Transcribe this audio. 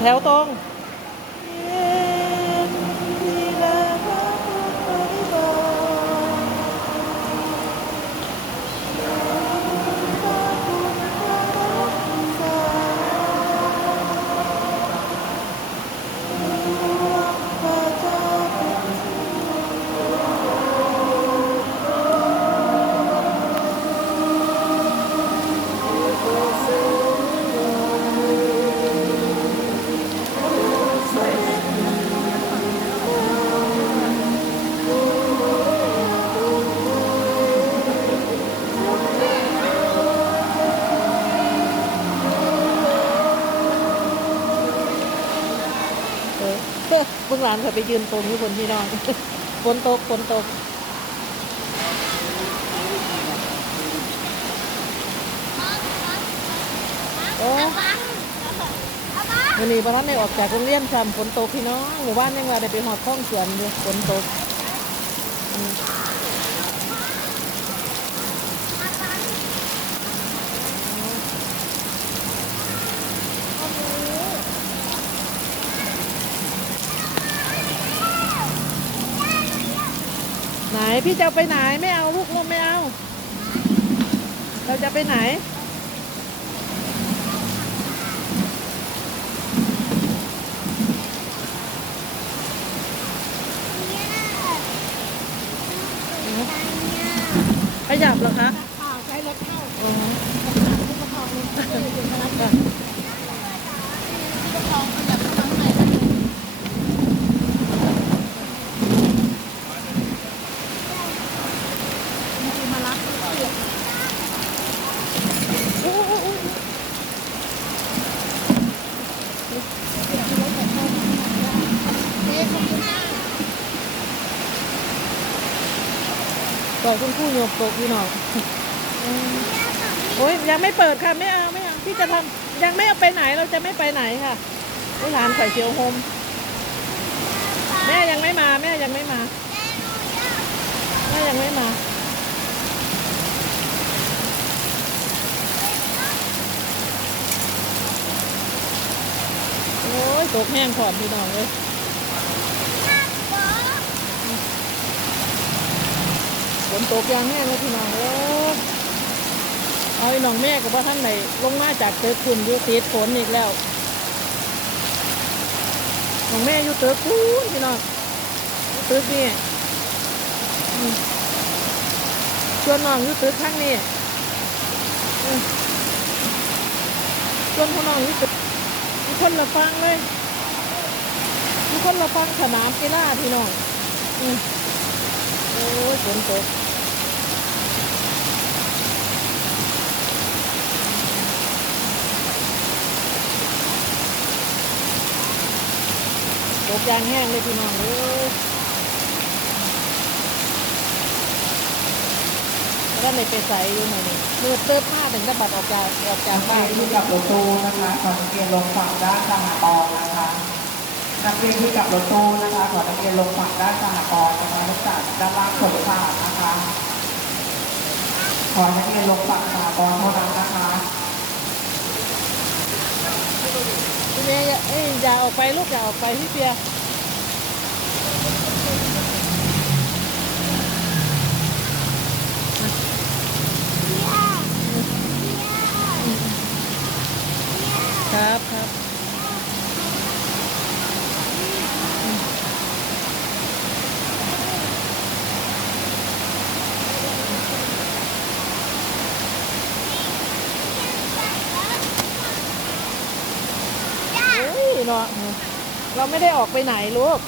แถวตรง อเพิ่งหลานเคยไปยืนตรงนี้คนพี่น้องฝนตกฝนตกโอ้วันนี้วันนั้นได้ออกจากโรงเรียนซ้ำฝนตกพี่น้องหมู่บ้านยังว่าได้ไปหอดข้องสวนอยู่ฝนตกอืมไหน พี่จะเอาไปไหนไม่เอาลูกลูกไม่เอา เราจะไปไหน ขยับเหรอคะ ใช้รถเข้า อ๋อ ผู้ปกครองอยู่มารับผู้ปกครองขยับเข้ามาข้างในได้เลยมีคนมารับเสียบ โอ้โอ้โอ้ เสียบรถแต่เข้ามาเอ๊ะขอบคุณมาก ต่อคุณครู่โยกตกพี่น้องโอ้ยยังไม่เปิดค่ะไม่เอาไม่เอาพี่จะทำยังไม่เอาไปไหนเราจะไม่ไปไหนค่ะโอ้ยหลานใส่เชียวโฮมแม่ยังไม่มา แม่ยังไม่มาแม่ยังไม่มาโอ้ยตกแห้งขอดพี่น้องเลย นตกยางแห้งแล้วพี่น้องเอ้ยเอาไอ้น้องแม่กับว่าท่านไหนลงมาจากเตือคุณอยู่ติดฝนอีกแล้วน้องแม่อยู่เตือกูนพี่น้องอยู่ตึกนี่อืมส่วนน้องอยู่ตึกข้างนี้อืมส่วนพ่อน้องอยู่ตึกมีคนละฟังเลยมีคนละฟังสนามกีฬาพี่น้องอืม ฝนตกตกยางแห้งเลยพี่น้องเอ้ยแล้วในไปใส่อยู่ไหนนี่มือเติบผ้าถึงจะบัดออกจากออกจากบ้าน ที่กับรถตู้นะคะขอนักเรียนลงฝั่งด้านสหกรณ์นะคะ นักเรียนที่กับรถตู้นะคะขอนักเรียนลงฝั่งด้านสหกรณ์นะคะนักศึกษาด้านล่างสงขลานะคะขอนักเรียนลงฝั่งสหกรณ์เท่านั้นนะคะพี่เมย์อย่าเอ้ยอย่าออกไปลูกอย่าออกไปพี่เปียครับครับโอ้ย เนาะเราไม่ได้ออกไปไหนลูก